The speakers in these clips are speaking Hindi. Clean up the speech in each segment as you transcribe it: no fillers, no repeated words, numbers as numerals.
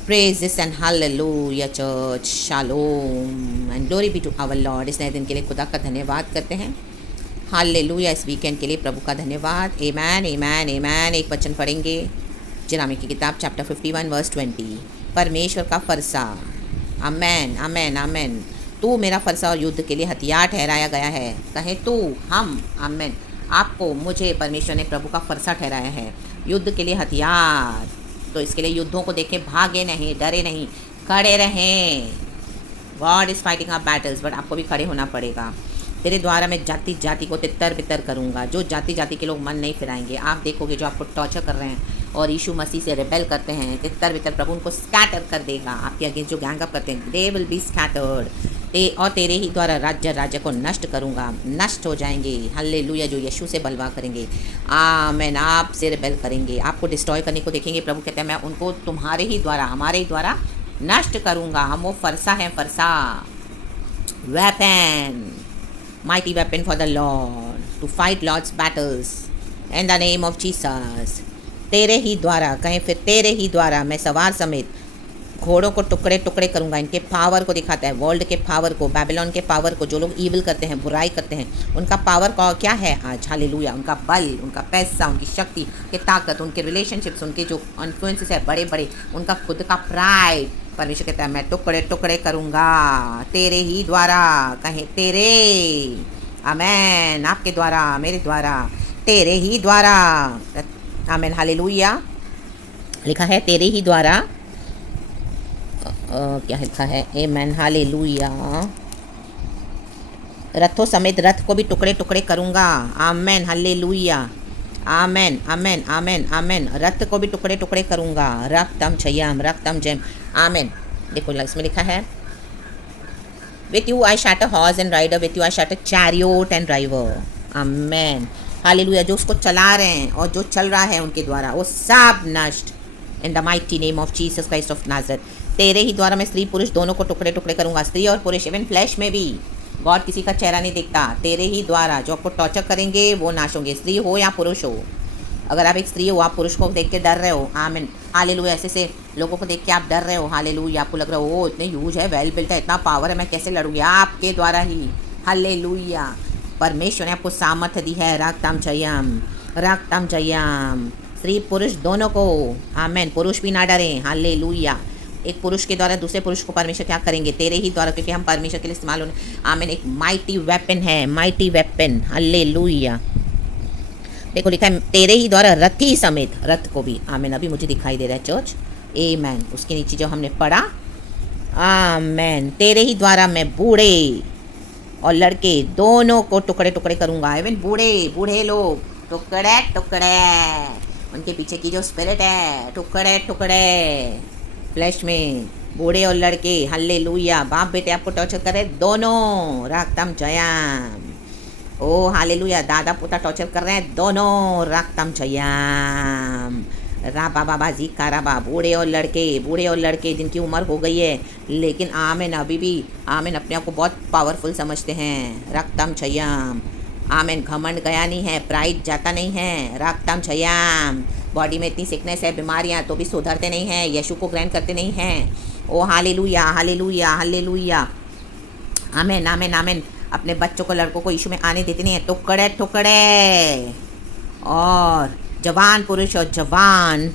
Praises and hallelujah church, shalom and glory be to our Lord। इस नए दिन के लिए खुदा का धन्यवाद करते हैं। हालेलुया, इस वीकेंड के लिए प्रभु का धन्यवाद। आमेन आमेन आमेन। एक वचन पढ़ेंगे जरामी की किताब चैप्टर 51 वर्स 20। परमेश्वर का फरसा। आमेन आमेन आमेन। तू मेरा फरसा और युद्ध के लिए हथियार ठहराया गया है। कहे तू, हम। आमेन। आपको, मुझे परमेश्वर ने प्रभु का फरसा ठहराया है, युद्ध के लिए हथियार। तो इसके लिए युद्धों को देखें, भागे नहीं, डरे नहीं, खड़े रहें। God is fighting our battles, but आपको भी खड़े होना पड़ेगा। तेरे द्वारा मैं जाति जाति को तितर बितर करूँगा। जो जाति जाति के लोग मन नहीं फिराएंगे, आप देखोगे जो आपको टॉर्चर कर रहे हैं और यीशु मसीह से रिबेल करते हैं, तितर बितर प्रभु उनको स्कैटर कर देगा। आपके अगेंस्ट जो गैंग अप करते हैं, दे विल बी स्कैटर्ड। और तेरे ही द्वारा राज्य को नष्ट करूँगा, नष्ट हो जाएंगे। हल्लेलुया। जो यीशु से बलवा करेंगे, आमेन, आपसे रिबेल करेंगे, आपको डिस्ट्रॉय करने को देखेंगे, प्रभु कहते हैं मैं उनको तुम्हारे ही द्वारा, हमारे ही द्वारा नष्ट करूँगा। हम वो फरसा हैं, फरसा, weapon, mighty weapon for the Lord to fight Lord's battles in the name of Jesus। तेरे ही द्वारा, कहें फिर, तेरे ही द्वारा मैं सवार समेत घोड़ों को टुकड़े टुकड़े करूंगा। इनके पावर को दिखाता है, वर्ल्ड के पावर को, बेबीलोन के पावर को। जो लोग ईविल करते हैं, बुराई करते हैं, उनका पावर क्या है आज? हालेलुया। उनका बल, उनका पैसा, उनकी शक्ति, की ताकत, उनके रिलेशनशिप्स, उनके जो इन्फ्लुएंसेस है बड़े बड़े, उनका खुद का प्राइड, परमेश्वर कहता है मैं टुकड़े टुकड़े करूँगा तेरे ही द्वारा। कहें तेरे, आमेन, आपके द्वारा, मेरे द्वारा, तेरे ही द्वारा। आमेन, हालेलुया। लिखा है तेरे ही द्वारा, क्या लिखा है? आमेन, हालेलुया। रथों समेत रथ को भी टुकड़े टुकड़े करूँगा। आमेन, हालेलुया। आमेन आमेन आमेन आमेन। रथ को भी टुकड़े टुकड़े करूँगा। रक्तम छयम, रक्तम जयम। आमेन। देखो इसमें लिखा है, with you I shatter horse and rider, with you I shatter chariot and driver. Amen, hallelujah. जो उसको चला रहे हैं और जो चल रहा है उनके द्वारा, वो सब नष्ट इन the mighty name of Jesus Christ of Nazareth. तेरे ही द्वारा मैं स्त्री पुरुष दोनों को टुकड़े टुकड़े करूँगा। स्त्री और पुरुष, इवन फ्लैश में भी। गॉड किसी का चेहरा नहीं देखता। तेरे ही द्वारा जो आपको टॉर्चर करेंगे वो नाश होंगे, स्त्री हो या पुरुष हो। अगर आप एक स्त्री हो, आप पुरुष को देख के डर रहे हो, आमीन, हालेलुया। ऐसे लोगों को देख के आप डर रहे हो, हालेलुया। आपको लग रहा है ओ इतने यूज है, वेल बिल्ट है, इतना पावर है, मैं कैसे लड़ूंगी? आपके द्वारा ही, हालेलुया। परमेश्वर ने आपको सामर्थ्य दी है। रक्तम जयम, रक्तम जयम। स्त्री पुरुष दोनों को, आमीन। पुरुष भी ना डरें, हालेलुया। एक पुरुष के द्वारा दूसरे पुरुष को परमेश्वर क्या करेंगे? तेरे ही द्वारा, क्योंकि हम परमेश्वर के लिए इस्तेमाल होने, आमीन। एक माइटी वेपन है, माइटी वेपन, हालेलुया। देखो लिखा है तेरे ही द्वारा रथी समेत, रथ को भी, आमीन। अभी मुझे दिखाई दे रहा है चर्च, आमीन। उसके नीचे जो हमने पढ़ा, आमीन। तेरे ही द्वारा मैं बूढ़े और लड़के दोनों को टुकड़े टुकड़े करूँगा। इवन बूढ़े, बूढ़े लोग टुकड़े टुकड़े, उनके पीछे की जो स्पिरिट है, टुकड़े टुकड़े फ्लैश में, बूढ़े और लड़के, हालेलुया। बाप बेटे आपको टॉर्चर करे, दोनों, रक्तम जयम। ओ हालेलुया। दादा पोता टॉर्चर कर रहे हैं, दोनों, रक्तम जयम। राबा बाबा जी का राबा। बूढ़े और लड़के जिनकी उम्र हो गई है, लेकिन आमीन, अभी भी, आमीन, अपने आप को बहुत पावरफुल समझते हैं, रक्तम जयम। आमीन। घमंड गया नहीं है, प्राइड जाता नहीं है, रक्तम जयम। बॉडी में इतनी सिकनेस है, बीमारियां, तो भी सुधरते नहीं हैं, यीशु को ग्रहण करते नहीं हैं। ओ हालेलुया, हालेलुया, हालेलुया। आमीन आमीन आमीन। अपने बच्चों को, लड़कों को यीशु में आने देते नहीं है, टुकड़े टुकड़े। और जवान पुरुष और जवान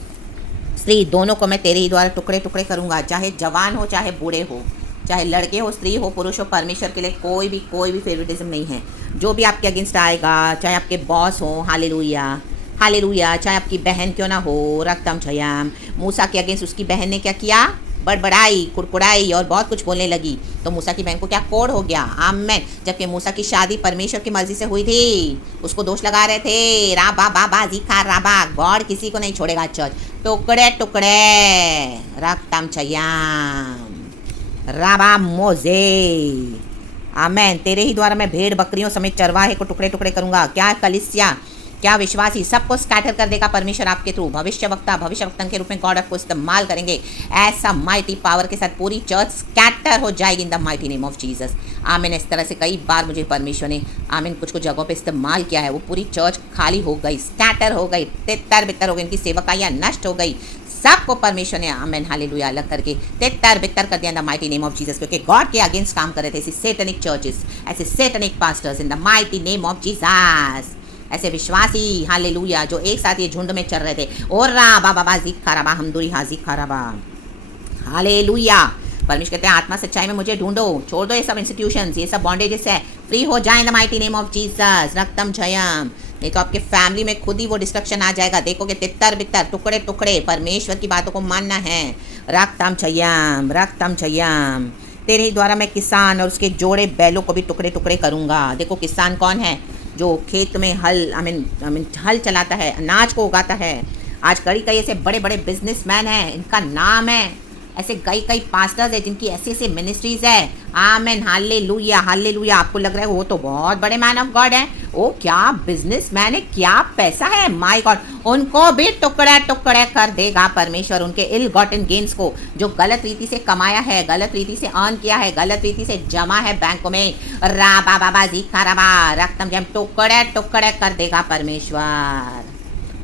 स्त्री दोनों को मैं तेरे ही द्वारा टुकड़े टुकड़े करूँगा। चाहे जवान हो, चाहे बूढ़े हो, चाहे लड़के हो, स्त्री हो, पुरुष हो, परमेश्वर के लिए कोई भी फेवरेटिज्म नहीं है। जो भी आपके अगेंस्ट आएगा, चाहे आपके बॉस हो, हालेलुया, हालेलुया, चाहे आपकी बहन क्यों ना हो, रक्तम जयम। मूसा के अगेंस्ट उसकी बहन ने क्या किया? बड़बड़ाई, कुड़कुड़ाई और बहुत कुछ बोलने लगी, तो मूसा की बहन को क्या कोड़ हो गया? आमेन। जबकि मूसा की शादी परमेश्वर की मर्जी से हुई थी, उसको दोष लगा रहे थे, राबा बाबा जी का राबा। गॉड किसी को नहीं छोड़ेगा चर्च। टुकड़े टुकड़े, रक्तम जयम, राबा मोजे। आमेन। तेरे ही द्वारा मैं भेड़ बकरियों समेत चरवाहे को टुकड़े टुकड़े करूँगा। क्या कलिसिया, क्या विश्वासी, सबको स्कैटर कर देगा परमेश्वर आपके थ्रू। भविष्यवक्ता के रूप में गॉड आपको इस्तेमाल करेंगे। ऐसा माइटी पावर के साथ पूरी चर्च स्कैटर हो जाएगी इन the mighty name of Jesus. आमीन। इस तरह से कई बार मुझे परमेश्वर ने, आमीन, कुछ जगहों पे इस्तेमाल किया है। वो पूरी चर्च खाली हो गई, स्कैटर हो गई, तितर बितर हो गई, इनकी सेवकाइयाँ नष्ट हो गई, सबको परमेश्वर ने आमेन हालेलुया अलग करके तितर बितर कर दिया इन the mighty name of Jesus, क्योंकि गॉड के अगेंस्ट काम कर रहे थे ऐसे सेटनिक चर्चेस, ऐसे Satinique pastors in the mighty name of Jesus, ऐसे विश्वासी हालेलुया जो एक साथ ये झुंड में चल रहे थे। और रा बाबा बाजी खराबा हमदुरी हाजी खराबा हालेलुया। परमेश्वर कहते हैं आत्मा सच्चाई में मुझे ढूंढो, छोड़ दो ये सब इंस्टीट्यूशंस, ये सब बॉन्डेजेस है, फ्री हो जाए in the mighty name of Jesus. रक्तम जयम, नहीं तो आपके फैमिली में खुद ही वो डिस्ट्रक्शन आ जाएगा। देखोगे तितर बितर टुकड़े टुकड़े। परमेश्वर की बातों को मानना है। रक्तम जयम, रक्तम जयम। तेरे ही द्वारा मैं किसान और उसके जोड़े बैलों को भी टुकड़े टुकड़े करूँगा। देखो किसान कौन है? जो खेत में हल हल चलाता है, अनाज को उगाता है। आज कई कई ऐसे बड़े बड़े बिजनेसमैन हैं, इनका नाम है। ऐसे कई कई पास्टर्स है जिनकी ऐसी ऐसी मिनिस्ट्रीज है। Amen hallelujah hallelujah. आपको लग रहा है वो तो बहुत बड़े मैन ऑफ गॉड है, ओ क्या बिजनेसमैन है, क्या पैसा है, माय गॉड। उनको भी टुकड़े टुकड़े कर देगा परमेश्वर। उनके इल गॉटन गेन्स को, जो गलत रीति से कमाया है, गलत रीति से अर्न किया है, गलत रीति से जमा है बैंकों में, रा बाबा जी खराबा रक्तम जम टुकड़े टुकड़े कर देगा परमेश्वर।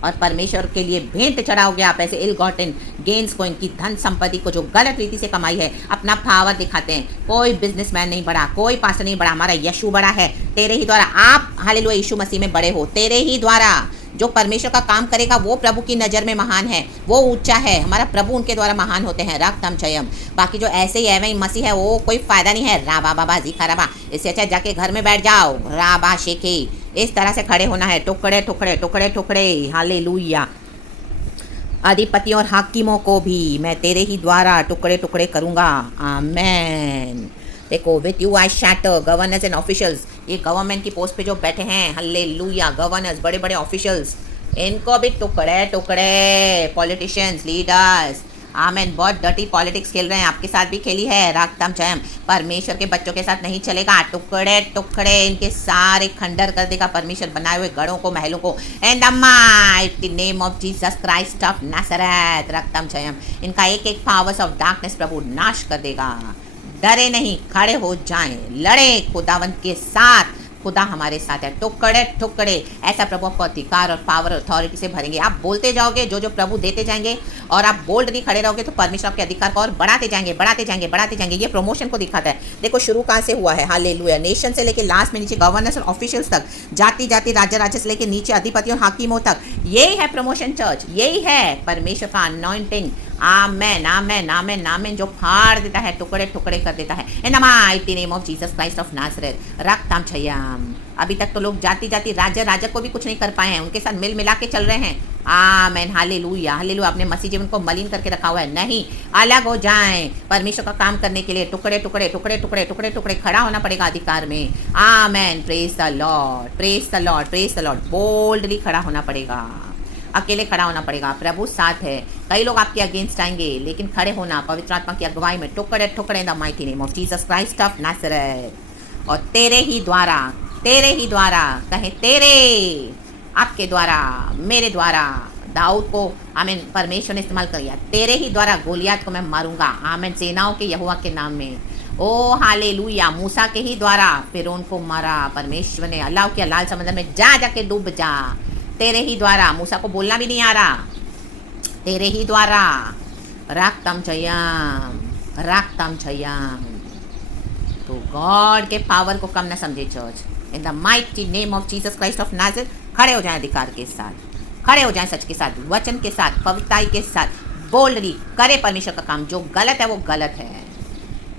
और परमेश्वर के लिए भेंट चढ़ाओगे आप ऐसे इल गॉटन गेन्स को, इनकी धन संपत्ति को जो गलत रीति से कमाई है। अपना पावर दिखाते हैं। कोई बिजनेसमैन नहीं बड़ा, कोई पास्टर नहीं बड़ा, हमारा यीशु बड़ा है। तेरे ही द्वारा आप हालेलुया यीशु मसीह में बड़े हो। तेरे ही द्वारा जो परमेश्वर का काम करेगा वो प्रभु की नज़र में महान है, वो ऊंचा है। हमारा प्रभु उनके द्वारा महान होते हैं। रक्तम जयम। बाकी जो ऐसे ही है मसीह है वो कोई फायदा नहीं है। राबा बाबा जी खराबा। इससे अच्छा जाके घर में बैठ जाओ। राबा शेखे। इस तरह से खड़े होना है, टुकड़े टुकड़े टुकड़े टुकड़े। हालेलुया। अधिपतियों और हाकिमों को भी मैं तेरे ही द्वारा टुकड़े टुकड़े करूँगा। आमेन। देखो with you I shatter governors and officials. ये गवर्नमेंट की पोस्ट पे जो बैठे हैं, हालेलुया, गवर्नर्स, बड़े बड़े ऑफिशियल्स, इनको भी टुकड़े टुकड़े। पॉलिटिशियंस, लीडर्स, आमेन। बहुत डर्टी पॉलिटिक्स खेल रहे हैं, आपके साथ भी खेली है। राक्तम जयम। परमेश्वर के बच्चों के साथ नहीं चलेगा। टुकड़े टुकड़े इनके सारे खंडर कर देगा परमेश्वर, बनाए हुए गढ़ों को, महलों को। In the mighty name of Jesus Christ of Nazareth. राक्तम जयम। इनका एक एक पावर्स ऑफ डार्कनेस प्रभु नाश कर देगा। डरे नहीं, खड़े हो जाएं, लड़े खुदावंत के साथ। खुदा हमारे साथ है। टुकड़े टुकड़े। ऐसा प्रभु आपको अधिकार और पावर और अथॉरिटी से भरेंगे। आप बोलते जाओगे जो जो प्रभु देते जाएंगे, और आप बोल्डली खड़े रहोगे तो परमेश्वर आपके अधिकार को और बढ़ाते जाएंगे, बढ़ाते जाएंगे, बढ़ाते जाएंगे। ये प्रमोशन को दिखाता है। देखो शुरू कहाँ से हुआ है। हालेलुया। नेशन से लेके लास्ट में नीचे गवर्नर्स और ऑफिशियल्स तक, जाति जाति राज्य राज्य से लेके नीचे अधिपति और हाकिमों तक। यही है प्रमोशन चर्च, यही है परमेश्वर का अनॉइंटिंग। आमेन आमेन आमेन आमेन। जो फाड़ देता है, टुकड़े टुकड़े कर देता है। In the mighty name of Jesus Christ of Nazareth. रक्तम छयम। अभी तक तो लोग जाति जाति राज्य राज्य को भी कुछ नहीं कर पाए हैं, उनके साथ मिल मिला के चल रहे हैं। Amen hallelujah hallelujah. अपने मसीह जीवन को मलिन करके रखा हुआ है। नहीं, अलग हो जाएं। परमेश्वर का काम करने के लिए टुकड़े टुकड़े टुकड़े टुकड़े टुकड़े टुकड़े खड़ा होना पड़ेगा अधिकार में। Amen. Praise the Lord, praise the Lord, praise the Lord. Boldly खड़ा होना पड़ेगा, अकेले खड़ा होना पड़ेगा। प्रभु साथ है। कई लोग आपके अगेंस्ट आएंगे, लेकिन खड़े होना पवित्र आत्मा की अगुवाई में। टुकड़े टुकड़े the mighty name of Jesus Christ of Nazareth. और तेरे ही द्वारा, तेरे ही द्वारा, कहे तेरे, आपके द्वारा, मेरे द्वारा। दाऊद को आमीन परमेश्वर ने इस्तेमाल किया। तेरे ही द्वारा गोलियात को मैं मारूंगा। आमीन। सेनाओं के यहोवा के नाम में। ओ हालेलुया। मूसा के ही द्वारा फिरौन को मारा परमेश्वर ने। अल्लाह के लाल समंदर में जा जाके डूब जा। तेरे ही द्वारा। मूसा को बोलना भी नहीं आ रहा। तेरे ही द्वारा। रक्तम जयम, रक्तम जयम। तो गॉड के पावर को कम ना समझे church. In the mighty name of Jesus Christ of Nazareth. खड़े हो जाएं अधिकार के साथ, खड़े हो जाएं सच के साथ, वचन के साथ, पवित्रताई के साथ। बोल्डली करे परमेश्वर का काम। जो गलत है वो गलत है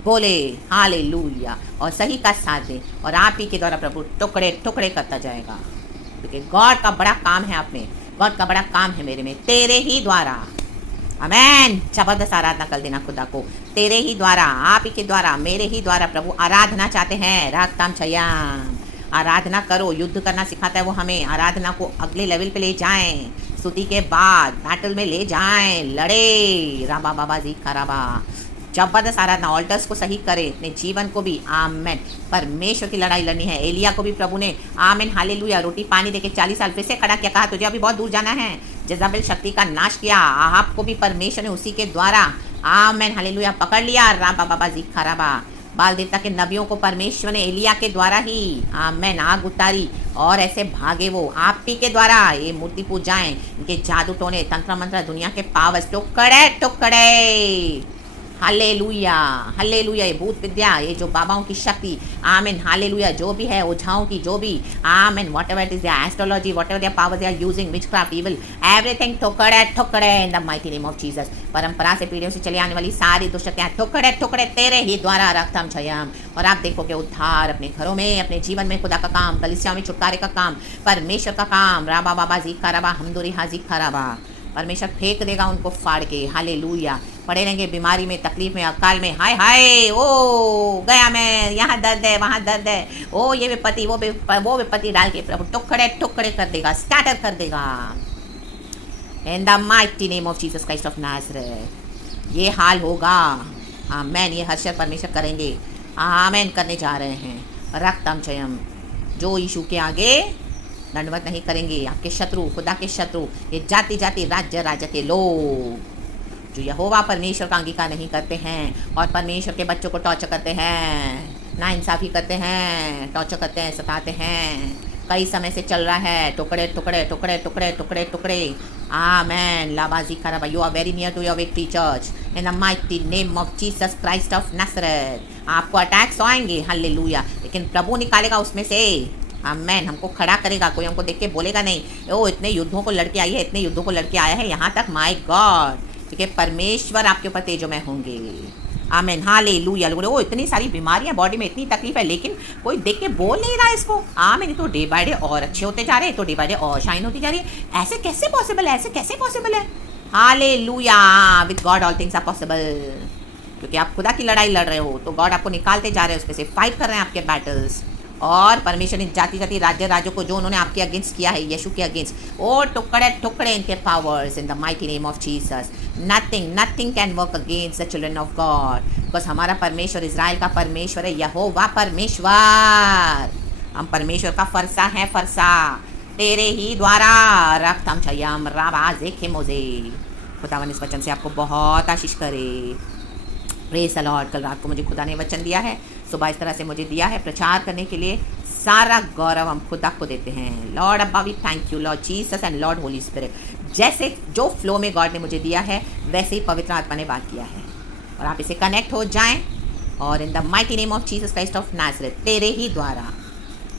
बोले। हालेलुया। और सही का साथ दे। और आप ही के द्वारा प्रभु टुकड़े टुकड़े करता जाएगा, क्योंकि गॉड का बड़ा काम है आप में। गॉड का बड़ा काम है मेरे में। तेरे ही द्वारा। आमेन। जबरदस्त आराधना कर देना खुदा को। तेरे ही द्वारा, आप ही के द्वारा, मेरे ही द्वारा प्रभु आराधना चाहते हैं। रागताम छयाम। आराधना करो। युद्ध करना सिखाता है वो हमें। आराधना को अगले लेवल पे ले जाएं। स्तुति के बाद बैटल में ले जाएं। लड़े। राबा बाबा जी खराबा। जबरदस्त आराधना। ऑल्टर्स को सही करें, अपने जीवन को भी। आमेन। परमेश्वर की लड़ाई लड़नी है। एलिया को भी प्रभु ने आमेन हालेलुया रोटी पानी देके 40 साल फिर से खड़ा किया। कहा तुझे अभी बहुत दूर जाना है। जज़ाबेल शक्ति का नाश किया। आहाब को भी परमेश्वर ने उसी के द्वारा आमेन हालेलुया पकड़ लिया। राबा बाबा जी खराबा। बाल देवता के नबियों को परमेश्वर ने एलिया के द्वारा ही आमेन आग उतारी और ऐसे भागे वो। आप ही के द्वारा ये मूर्ति पूजाएं, इनके जादू टोने, तंत्र मंत्र, दुनिया के पावर्स टुकड़े टुकड़े। Hallelujah hallelujah. ये भूत विद्या, ये जो बाबाओं की शक्ति, आमीन हालेलुया, जो भी है ओझाओं की, जो भी amen whatever it is there astrology, whatever there powers they are using, witchcraft, evil, everything टुकड़े टुकड़े in the mighty name of Jesus. परंपरा से पीढ़ियों से चली आने वाली सारी दुष्टताएं टुकड़े टुकड़े तेरे ही द्वारा रक्तम छयम। और आप देखोगे उद्धार अपने घरों में, अपने जीवन में, खुदा का काम, कलीसिया में छुटकारे का काम, परमेश्वर का काम, राबा बाबा जीखा रबा हमदुरी हाजीखा रबा। परमेश्वर फेंक देगा उनको फाड़ के। हालेलुया। पड़े रहेंगे बीमारी में, तकलीफ में, अकाल में, हाय हाय ओ गया मैं, यहाँ दर्द है, वहाँ दर्द है, ओ ये विपत्ति वो विपत्ति डाल के प्रभु टुकड़े टुकड़े कर देगा, स्कैटर कर देगा। इन the mighty name of Jesus Christ of Nazareth ये हाल होगा। आमेन। ये हर्षद परमेश्वर करेंगे। आमेन करने जा रहे हैं। रक्तम जयम। जो यीशु के आगे दंडवत नहीं करेंगे, आपके शत्रु, खुदा के शत्रु, ये जाति जाति राज्य राज्य के लोग जो यहोवा परमेश्वर का अंगीकार नहीं करते हैं और परमेश्वर के बच्चों को टॉर्चर करते हैं, नाइंसाफ़ी करते हैं, टॉर्चर करते हैं, सताते हैं, कई समय से चल रहा है। टुकड़े टुकड़े टुकड़े टुकड़े टुकड़े टुकड़े। आमेन। लाबाजी खराबा। You are very near to your victory church in the mighty name of Jesus Christ of Nazareth. आपको अटैक्स आएंगे, हालेलुया, लेकिन प्रभु निकालेगा उसमें से। आमेन। हमको खड़ा करेगा। कोई हमको देख के बोलेगा नहीं ओ इतने युद्धों को लड़के आई है, इतने युद्धों को लड़के आया है यहाँ तक, माय गॉड, क्योंकि परमेश्वर आपके ऊपर तेजोमय होंगे। Amen hallelujah. लोगों ओ इतनी सारी बीमारियां, बॉडी में इतनी तकलीफ है, लेकिन कोई देख के बोल नहीं रहा इसको। आमेन। तो डे बाय डे और अच्छे होते जा रहे हैं, तो डे बाय डे और शाइन होती जा रही है। ऐसे कैसे पॉसिबल है, ऐसे कैसे पॉसिबल है? Hallelujah. With God all things are possible. क्योंकि आप खुदा की लड़ाई लड़ रहे हो तो गॉड आपको निकालते जा रहे हैं, उसमें से फाइट कर रहे हैं आपके बैटल्स। और परमेश्वर ने जाति जाति राज्य राज्यों को जो उन्होंने आपके अगेंस्ट किया है, यीशु के अगेंस्ट, ओ टुकड़े टुकड़े इनके powers in the mighty name of Jesus. Nothing can work against the children of God, because हमारा परमेश्वर इजराइल का परमेश्वर है, यहोवा परमेश्वर। हम परमेश्वर का फरसा है, फरसा तेरे ही द्वारा रक्तम छयम राबाजे खेमोजे। खुदावन इस वचन से आपको बहुत आशीष करे। Praise the Lord. कल रात को मुझे खुदा ने वचन दिया है, सुबह इस तरह से मुझे दिया है प्रचार करने के लिए। सारा गौरव हम खुदा को देते हैं। Lord Abba we thank you, Lord Jesus and Lord Holy Spirit. जैसे जो फ्लो में गॉड ने मुझे दिया है वैसे ही पवित्र आत्मा ने बात किया है। और आप इसे कनेक्ट हो जाएं और इन the mighty name of Jesus Christ of Nazareth तेरे ही द्वारा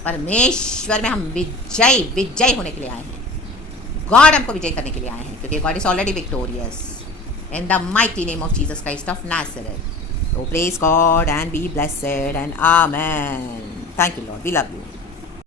परमेश्वर में हम विजय होने के लिए आए हैं। गॉड हमको विजय करने के लिए आए हैं, क्योंकि God is already victorious in the mighty name of Jesus Christ of Nazareth. So praise God and be blessed and amen. Thank you, Lord. We love you.